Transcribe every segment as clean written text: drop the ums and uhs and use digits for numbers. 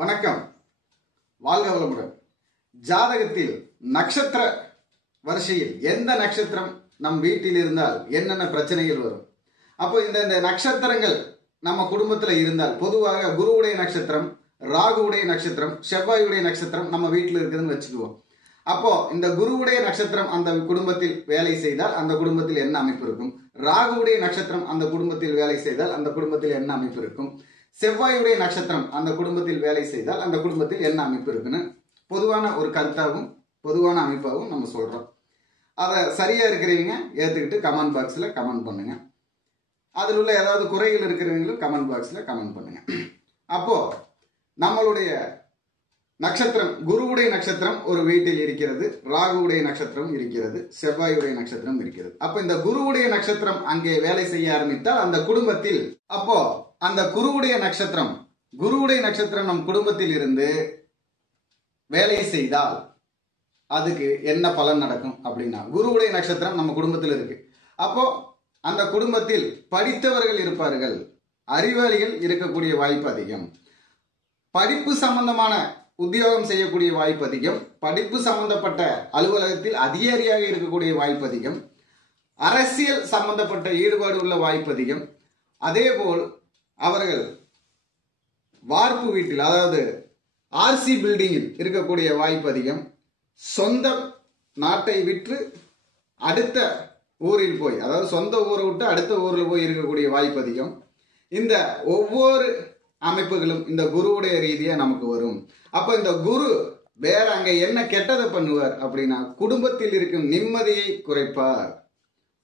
வணக்கம். வாழ்க வளமுடன். ஜாதகத்தில் நட்சத்திர வரிசையில் எந்த நட்சத்திரம் நம் வீட்டில் இருந்தால் என்னென்ன பிரச்சனைகள் வரும், அப்போ இந்த நட்சத்திரங்கள் நம்ம குடும்பத்தில் இருந்தால், பொதுவாக குருவுடைய நட்சத்திரம், ராகுவுடைய நட்சத்திரம், செவ்வாயுடைய நட்சத்திரம் நம்ம வீட்டில் இருக்குதுன்னு வச்சுக்குவோம். அப்போ இந்த குருவுடைய நட்சத்திரம் அந்த குடும்பத்தில் வேலை செய்தால் அந்த குடும்பத்தில் என்ன அமைப்பு இருக்கும், ராகுவுடைய நட்சத்திரம் அந்த குடும்பத்தில் வேலை செய்தால் அந்த குடும்பத்தில் என்ன அமைப்பு இருக்கும், செவ்வாயுடைய நட்சத்திரம் அந்த குடும்பத்தில் வேலை செய்தால் அந்த குடும்பத்தில் என்ன அமைப்பு இருக்குன்னு பொதுவான ஒரு கருத்தாகவும் பொதுவான அமைப்பாகவும் நம்ம சொல்றோம். அதை சரியா இருக்கிறவங்க ஏத்துக்கிட்டு கமெண்ட் பாக்ஸ்ல கமெண்ட் பண்ணுங்க. அதில் உள்ள ஏதாவது குறைகள் இருக்கிறவங்களும் கமெண்ட் பாக்ஸ்ல கமெண்ட் பண்ணுங்க. அப்போ நம்மளுடைய நட்சத்திரம், குருவுடைய நட்சத்திரம் ஒரு வீட்டில் இருக்கிறது, ராகுவுடைய நட்சத்திரம் இருக்கிறது, செவ்வாயுடைய நட்சத்திரம் இருக்கிறது. அப்ப இந்த குருவுடைய நட்சத்திரம் அங்கே வேலை செய்ய ஆரம்பித்தால் அந்த குடும்பத்தில், அப்போ அந்த குருவுடைய நட்சத்திரம் நம் குடும்பத்தில் இருந்து வேலை செய்தால் அதுக்கு என்ன பலன் நடக்கும் அப்படின்னா, குருவுடைய நட்சத்திரம் நம்ம குடும்பத்தில் இருக்கு. அப்போ அந்த குடும்பத்தில் படித்தவர்கள் இருப்பார்கள், அறிவாளிகள் இருக்கக்கூடிய வாய்ப்பு அதிகம், படிப்பு சம்பந்தமான உத்தியோகம் செய்யக்கூடிய வாய்ப்பு அதிகம், படிப்பு சம்பந்தப்பட்ட அலுவலகத்தில் அதிகாரியாக இருக்கக்கூடிய வாய்ப்பு அதிகம், அரசியல் சம்பந்தப்பட்ட ஈடுபாடு உள்ள வாய்ப்பு அதிகம். அதேபோல் அவர்கள் வார்ப்பு வீட்டில், அதாவது ஆர்சி பில்டிங்கில் இருக்கக்கூடிய வாய்ப்பு அதிகம், சொந்த நாட்டை விற்று அடுத்த ஊரில் போய், அதாவது சொந்த ஊரை விட்டு அடுத்த ஊரில் போய் இருக்கக்கூடிய வாய்ப்பு அதிகம். இந்த ஒவ்வொரு அமைப்புகளும் இந்த குருவுடைய ரீதியா நமக்கு வரும். அப்ப இந்த குரு வேற அங்க என்ன கெட்டதை பண்ணுவார் அப்படின்னா, குடும்பத்தில் இருக்கும் நிம்மதியை குறைப்பார்,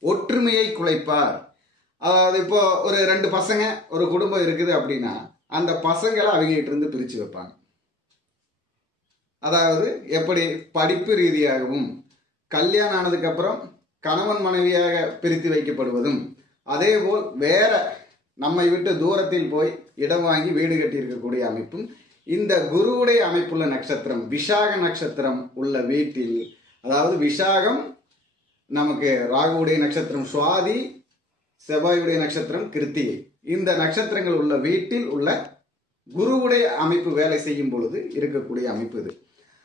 ஒற்றுமையை குலைப்பார். அதாவது இப்போ ஒரு 2 பசங்க ஒரு குடும்பம் இருக்குது அப்படின்னா அந்த பசங்களை அவங்ககிட்ட இருந்து பிரிச்சு வைப்பாங்க. அதாவது எப்படி படிப்பு ரீதியாகவும், கல்யாணம் ஆனதுக்கு அப்புறம் கணவன் மனைவியாக பிரித்து வைக்கப்படுவதும், அதே போல் வேற நம்மை விட்டு தூரத்தில் போய் இடம் வாங்கி வீடு கட்டி இருக்கக்கூடிய அமைப்பும் இந்த குருவுடைய அமைப்புள்ள நட்சத்திரம், விஷாக நட்சத்திரம் உள்ள வீட்டில், அதாவது விஷாகம் நமக்கு ராகுவுடைய நட்சத்திரம் சுவாதி, செவ்வாயுடைய நட்சத்திரம் கிருத்திகை, இந்த நட்சத்திரங்கள் உள்ள வீட்டில் உள்ள குருவுடைய அமைப்பு வேலை செய்யும் பொழுது இருக்கக்கூடிய அமைப்பு இது.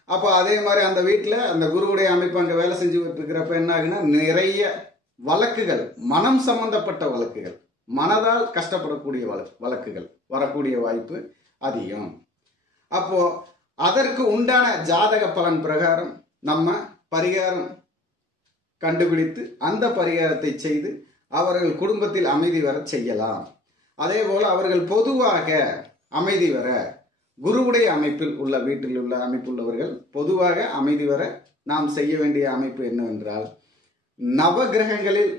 அப்போ அதே மாதிரி அந்த வீட்டில் அந்த குருவுடைய அமைப்பு அங்கே வேலை செஞ்சு இருக்கிறப்ப என்ன ஆகுன்னா, நிறைய வழக்குகள், மனம் சம்பந்தப்பட்ட வழக்குகள், மனதால் கஷ்டப்படக்கூடிய வழக்குகள் வரக்கூடிய வாய்ப்பு அதிகம். அப்போ அதற்கு உண்டான ஜாதக பலன் பிரகாரம் நம்ம பரிகாரம் கண்டுபிடித்து அந்த பரிகாரத்தை செய்து அவர்கள் குடும்பத்தில் அமைதி வர செய்யலாம். அதே போல அவர்கள் பொதுவாக அமைதி வர, குருவுடைய அமைப்பில் உள்ள வீட்டில் உள்ள அமைப்புள்ளவர்கள் பொதுவாக அமைதி வர நாம் செய்ய வேண்டிய அமைப்பு என்னவென்றால், நவகிரகங்களில்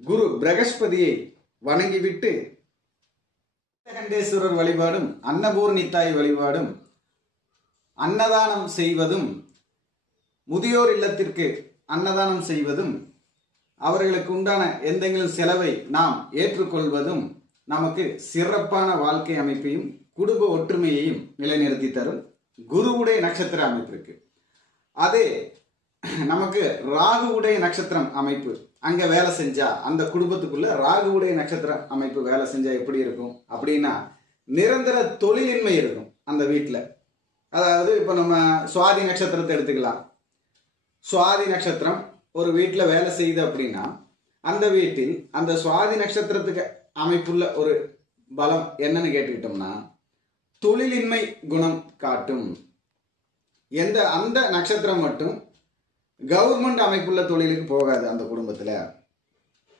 குரு பிரகஸ்பதியை வணங்கிவிட்டு கண்டேஸ்வரர் வழிபாடும், அன்னபூர்ணித்தாய் வழிபாடும், அன்னதானம் செய்வதும், முதியோர் இல்லத்திற்கு அன்னதானம் செய்வதும், அவர்களுக்கு உண்டான எந்தெങ്കിലും செலவை நாம் ஏற்றுக்கொள்வதும் நமக்கு சிறப்பான வாழ்க்கை அமைப்பையும் குடும்ப ஒற்றுமையையும் நிலைநிறுத்தி தரும் குருவுடைய நட்சத்திர அமைப்பிற்கு. அதே நமக்கு ராகுவுடைய நட்சத்திரம் அமைப்பு அங்க வேலை செஞ்சா, அந்த குடும்பத்துக்குள்ள ராகுவுடைய நட்சத்திர அமைப்பு வேலை செஞ்சா எப்படி இருக்கும் அப்படின்னா, நிரந்தர தொழிலின்மை இருக்கும் அந்த வீட்டில். அதாவது இப்போ நம்ம சுவாதி நட்சத்திரத்தை எடுத்துக்கலாம். சுவாதி நட்சத்திரம் ஒரு வீட்டில் வேலை செய்யுது அப்படின்னா அந்த வீட்டில் அந்த சுவாதி நட்சத்திரத்துக்கு அமைப்புள்ள ஒரு பலம் என்னன்னு கேட்டுக்கிட்டோம்னா, தொழிலின்மை குணம் காட்டும். அந்த நட்சத்திரம் மட்டும் கவர்மெண்ட் அமைப்புள்ள தொழிலுக்கு போகாது. அந்த குடும்பத்தில்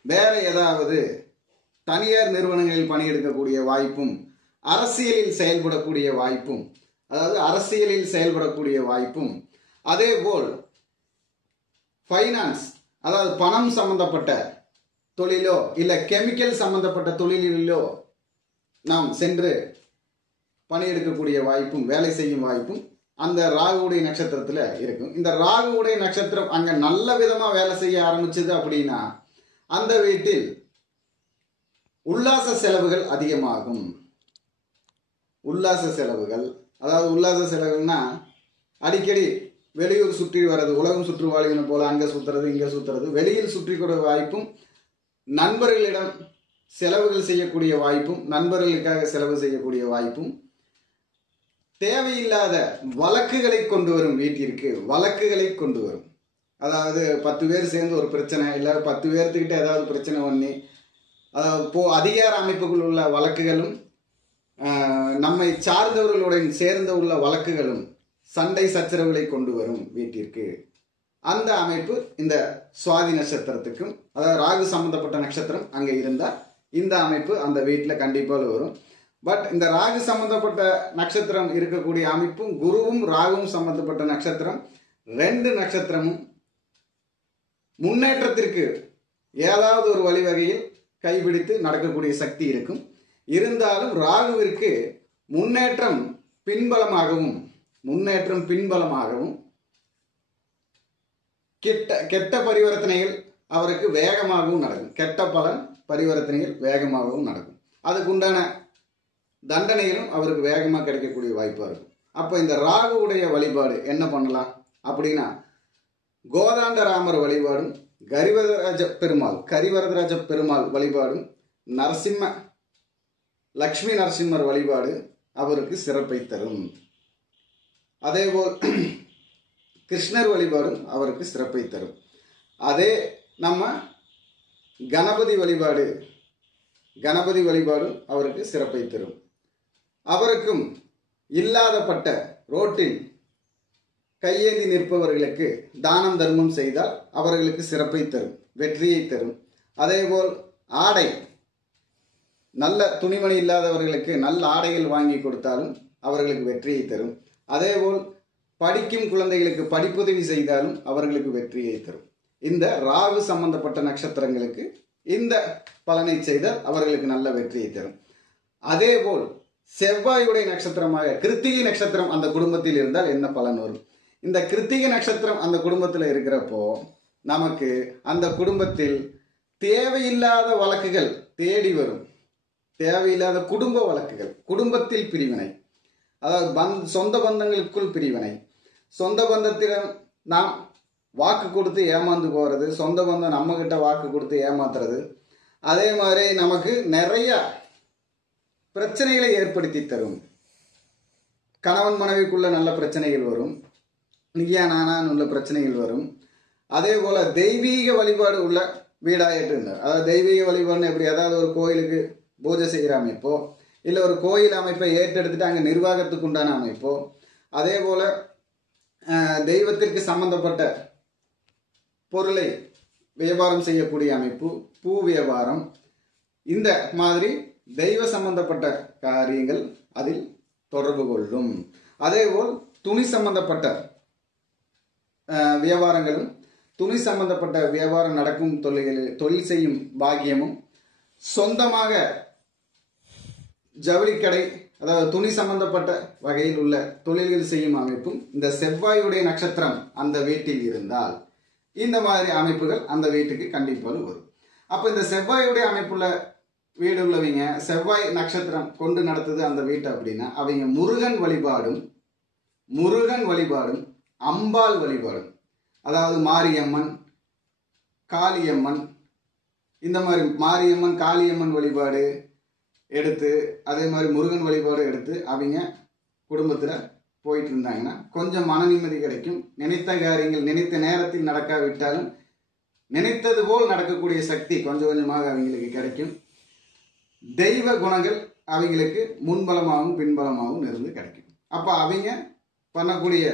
வேற ஏதாவது தனியார் நிறுவனங்களில் பணியெடுக்கக்கூடிய வாய்ப்பும், அரசியலில் செயல்படக்கூடிய வாய்ப்பும், அதே போல் ஃபைனான்ஸ், அதாவது பணம் சம்பந்தப்பட்ட தொழிலோ இல்ல கெமிக்கல் சம்பந்தப்பட்ட தொழிலிலோ நாம் சென்று பணியெடுக்கக்கூடிய வாய்ப்பும் வேலை செய்யும் வாய்ப்பும் அந்த ராகுவுடைய நட்சத்திரத்துல இருக்கும். இந்த ராகுவுடைய நட்சத்திரம் அங்க நல்ல விதமா வேலை செய்ய ஆரம்பிச்சது அப்படின்னா அந்த வீட்டில் உல்லாச செலவுகள் அதிகமாகும். உல்லாச செலவுகள்னா அடிக்கடி வெளியூர் சுற்றி வர்றது, உலகம் சுற்றுவாளிகளை போல அங்க சுத்துறது இங்க சுத்துறது, வெளியில் சுற்றிக்கூடிய வாய்ப்பும், நண்பர்களிடம் செலவுகள் செய்யக்கூடிய வாய்ப்பும், நண்பர்களுக்காக செலவு செய்யக்கூடிய வாய்ப்பும், தேவையில்லாத வழக்குகளை கொண்டு வரும் வீட்டிற்கு, வழக்குகளை கொண்டு வரும். அதாவது 10 பேர் சேர்ந்து ஒரு பிரச்சனை, இல்லை 10 பேர்த்துக்கிட்ட ஏதாவது பிரச்சனை பண்ணி, அதாவது அதிகார அமைப்புகள் உள்ள வழக்குகளும் நம்மை சார்ந்தவர்களுடன் சேர்ந்து உள்ள வழக்குகளும் சண்டை சச்சரவுகளை கொண்டு வரும் வீட்டிற்கு. அந்த அமைப்பு இந்த சுவாதி நட்சத்திரத்துக்கும், அதாவது ராகு சம்பந்தப்பட்ட நட்சத்திரம் அங்கே இருந்தால் இந்த அமைப்பு அந்த வீட்டில் கண்டிப்பாக வரும். பட் இந்த ராகு சம்பந்தப்பட்ட நட்சத்திரம் இருக்கக்கூடிய அமைப்பும் குருவும் ராகுவும் சம்பந்தப்பட்ட நட்சத்திரம் 2 நட்சத்திரமும் முன்னேற்றத்திற்கு ஏதாவது ஒரு வழிவகையில் கைபிடித்து நடக்கக்கூடிய சக்தி இருக்கும். இருந்தாலும் ராகுவிற்கு முன்னேற்றம் பின்பலமாகவும் கெட்ட பரிவர்த்தனைகள் அவருக்கு வேகமாகவும் நடக்கும். கெட்ட பலன் பரிவர்த்தனைகள் வேகமாகவும் நடக்கும். அதுக்குண்டான தண்டனைகளும் அவருக்கு வேகமாக கிடைக்கக்கூடிய வாய்ப்பாக இருக்கும். அப்போ இந்த ராகுவுடைய வழிபாடு என்ன பண்ணலாம் அப்படின்னா, கோதாண்டராமர் வழிபாடும், கரிவரதராஜ பெருமாள் வழிபாடும், லக்ஷ்மி நரசிம்மர் வழிபாடு அவருக்கு சிறப்பை தரும். அதேபோல் கிருஷ்ணர் வழிபாடும் அவருக்கு சிறப்பை தரும். அதே நம்ம கணபதி வழிபாடும் அவருக்கு சிறப்பை தரும். அவருக்கும் இல்லாதப்பட்ட ரோட்டில் கையேந்தி நிற்பவர்களுக்கு தானம் தர்மம் செய்தால் அவர்களுக்கு சிறப்பை தரும், வெற்றியை தரும். அதேபோல் ஆடை, நல்ல துணிமணி இல்லாதவர்களுக்கு நல்ல ஆடைகள் வாங்கி கொடுத்தாலும் அவர்களுக்கு வெற்றியை தரும். அதேபோல் படிக்கும் குழந்தைகளுக்கு படிப்புதவி செய்தாலும் அவர்களுக்கு வெற்றியை தரும். இந்த ராகு சம்பந்தப்பட்ட நட்சத்திரங்களுக்கு இந்த பலனை செய்தால் அவர்களுக்கு நல்ல வெற்றியை தரும். அதேபோல் செவ்வாயுடைய நட்சத்திரமாக கிருத்திகை நட்சத்திரம் அந்த குடும்பத்தில் இருந்தால் என்ன பலன் வரும்? இந்த கிருத்திகை நட்சத்திரம் அந்த குடும்பத்தில் இருக்கிறப்போ நமக்கு அந்த குடும்பத்தில் தேவையில்லாத வழக்குகள் தேடி வரும். தேவையில்லாத குடும்ப வழக்குகள், குடும்பத்தில் பிரிவினை, அதாவது சொந்த பந்தங்களுக்குள் பிரிவினை, சொந்த பந்தத்திடம் நாம் வாக்கு கொடுத்து ஏமாந்து போகிறது, சொந்த பந்தம் நம்ம கிட்ட வாக்கு கொடுத்து ஏமாத்துறது, அதே மாதிரி நமக்கு நிறைய பிரச்சனைகளை ஏற்படுத்தி தரும். கணவன் மனைவிக்குள்ள நல்ல பிரச்சனைகள் வரும், நீயா நானான்னு உள்ள பிரச்சனைகள் வரும். அதே போல தெய்வீக வழிபாடு உள்ள வீடாயிட்டு இருந்தார். அதாவது தெய்வீக வழிபாடுன்னு எப்படி, அதாவது ஒரு கோயிலுக்கு பூஜை செய்கிற அமைப்போ, இல்லை ஒரு கோயில் அமைப்பை ஏற்றெடுத்துட்டு அங்கே நிர்வாகத்துக்கு உண்டான அமைப்போ, அதே போல தெய்வத்திற்கு சம்பந்தப்பட்ட பொருளை வியாபாரம் செய்யக்கூடிய அமைப்பு, பூ வியாபாரம், இந்த மாதிரி தெய்வ சம்பந்தப்பட்ட காரியங்கள் அதில் தொடர்பு கொள்ளும். அதேபோல் துணி சம்பந்தப்பட்ட வியாபாரங்களும், துணி சம்பந்தப்பட்ட வியாபாரம் நடக்கும் தொழில் செய்யும் பாக்கியமும், சொந்தமாக ஜவுளிக்கடை, அதாவது துணி சம்பந்தப்பட்ட வகையில் உள்ள தொழில்கள் செய்யும் அமைப்பும் இந்த செவ்வாயுடைய நட்சத்திரம் அந்த வீட்டில் இருந்தால் இந்த மாதிரி அமைப்புகள் அந்த வீட்டுக்கு கண்டிப்பாக வரும். அப்போ இந்த செவ்வாயுடைய அமைப்புள்ள வீடு உள்ளவங்க, செவ்வாய் நட்சத்திரம் கொண்டு நடத்துது அந்த வீட்டை அப்படின்னா அவங்க முருகன் வழிபாடும் அம்பாள் வழிபாடும், அதாவது மாரியம்மன், காளியம்மன், இந்த மாதிரி மாரியம்மன் காளியம்மன் வழிபாடு எடுத்து, அதே மாதிரி முருகன் வழிபாடு எடுத்து அவங்க குடும்பத்தில் போயிட்டு இருந்தாங்கன்னா கொஞ்சம் மன நிம்மதி கிடைக்கும். நினைத்த காரியங்கள் நினைத்த நேரத்தில் நடக்காவிட்டாலும் நினைத்தது போல் நடக்கக்கூடிய சக்தி கொஞ்சம் கொஞ்சமாக அவங்களுக்கு கிடைக்கும். தெய்வ குணங்கள் அவங்களுக்கு முன்பலமாகவும் பின்பலமாகவும் இருந்து கிடைக்கும். அப்போ அவங்க பண்ணக்கூடிய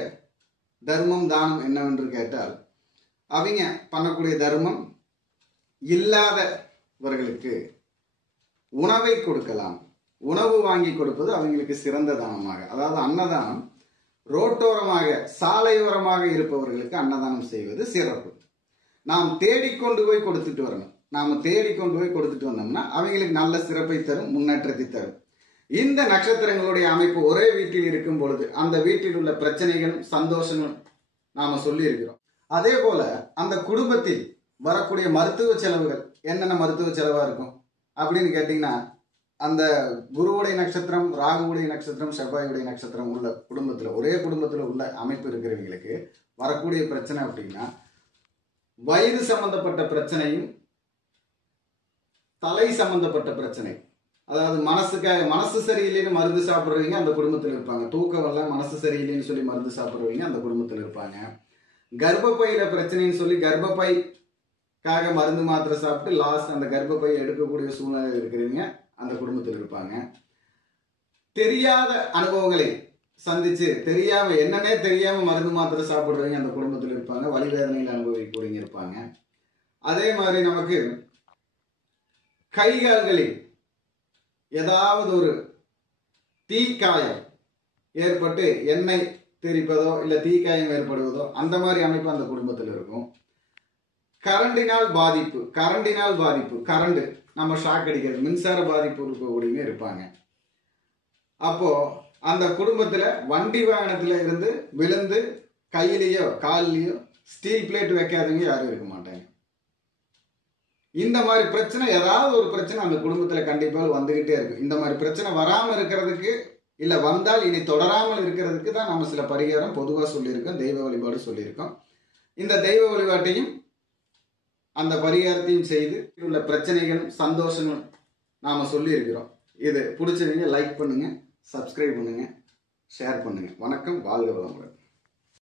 தர்மம் தானம் என்னவென்று கேட்டால், அவங்க பண்ணக்கூடிய தர்மம் இல்லாதவர்களுக்கு உணவை கொடுக்கலாம். உணவு வாங்கி கொடுப்பது அவங்களுக்கு சிறந்த தானமாக, அதாவது அன்னதானம். ரோட்டோரமாக சாலையோரமாக இருப்பவர்களுக்கு அன்னதானம் செய்வது சிறப்பு. நாம் தேடிக்கொண்டு போய் கொடுத்துட்டு வரணும். நாம் தேடிக்கொண்டு போய் கொடுத்துட்டு வந்தோம்னா அவங்களுக்கு நல்ல சிறப்பை தரும், முன்னேற்றத்தை தரும். இந்த நட்சத்திரங்களுடைய அமைப்பு ஒரே வீட்டில் இருக்கும் பொழுது அந்த வீட்டில் உள்ள பிரச்சனைகளும் சந்தோஷங்களும் நாம சொல்லி இருக்கிறோம். அதே போல அந்த குடும்பத்தில் வரக்கூடிய மருத்துவ செலவுகள் என்னென்ன மருத்துவ செலவா இருக்கும் அப்படின்னு கேட்டீங்கன்னா, அந்த குருவுடைய நட்சத்திரம், ராகுவுடைய நட்சத்திரம், செவ்வாயுடைய நட்சத்திரம் உள்ள குடும்பத்தில், ஒரே குடும்பத்தில் உள்ள அமைப்பு இருக்கிறவங்களுக்கு வரக்கூடிய பிரச்சனை அப்படின்னா வயிறு சம்பந்தப்பட்ட பிரச்சனையும், தலை சம்பந்தப்பட்ட பிரச்சனை, அதாவது மனசு சரியில்லைன்னு மருந்து சாப்பிட்றவங்க அந்த குடும்பத்தில் இருப்பாங்க. தூக்கம் வரல, மனசு சரியில்லைன்னு சொல்லி மருந்து சாப்பிட்றவங்க அந்த குடும்பத்தில் இருப்பாங்க. கர்ப்பப்பையில பிரச்சனைன்னு சொல்லி கர்ப்பப்பைக்காக மருந்து மாத்திரை சாப்பிட்டு லாஸ்ட் அந்த கர்ப்பப்பை எடுக்கக்கூடிய சூழ்நிலை இருக்கிறவங்க அந்த குடும்பத்தில் இருப்பாங்க. தெரியாத அனுபவங்களை சந்திச்சு என்னன்னே தெரியாம மருந்து மாத்திரை சாப்பிடுறவங்க அந்த குடும்பத்தில் இருப்பாங்க. வலி வேதனையில் அனுபவிக்கூடியவங்க இருப்பாங்க. அதே மாதிரி நமக்கு கை கால்களில் ஏதாவது ஒரு தீக்காயம் ஏற்பட்டு எண்ணெய் தெரிப்பதோ இல்ல தீக்காயம் ஏற்படுவதோ அந்த மாதிரி அமைப்பு அந்த குடும்பத்தில் இருக்கும். கரண்டினால் பாதிப்பு கரண்ட் நம்ம ஷாக் அடிக்கிறது, மின்சார பாதிப்பு இருக்கக்கூடியவங்க இருப்பாங்க. அப்போ அந்த குடும்பத்துல வண்டி வாகனத்துல இருந்து விழுந்து கையிலேயோ காலிலேயோ ஸ்டீல் பிளேட் வைக்காதவங்க யாரும் இருக்க மாட்டாங்க. இந்த மாதிரி பிரச்சனை, ஏதாவது ஒரு பிரச்சனை அந்த குடும்பத்துல கண்டிப்பாக வந்துகிட்டே இருக்கு. இந்த மாதிரி பிரச்சனை வராம இருக்கிறதுக்கு இல்ல வந்தால் இனி தொடராமல் இருக்கிறதுக்கு தான் நம்ம சில பரிகாரம் பொதுவாக சொல்லியிருக்கோம், தெய்வ வழிபாடு சொல்லியிருக்கோம். இந்த தெய்வ வழிபாட்டையும் அந்த பரிகாரத்தையும் செய்து உள்ள பிரச்சனைகளும் சந்தோஷங்களும் நாம சொல்லி இருக்கிறோம். இது பிடிச்சவங்க லைக் பண்ணுங்க, சப்ஸ்கிரைப் பண்ணுங்க, ஷேர் பண்ணுங்க. வணக்கம், வாழ்க வளமுடன்.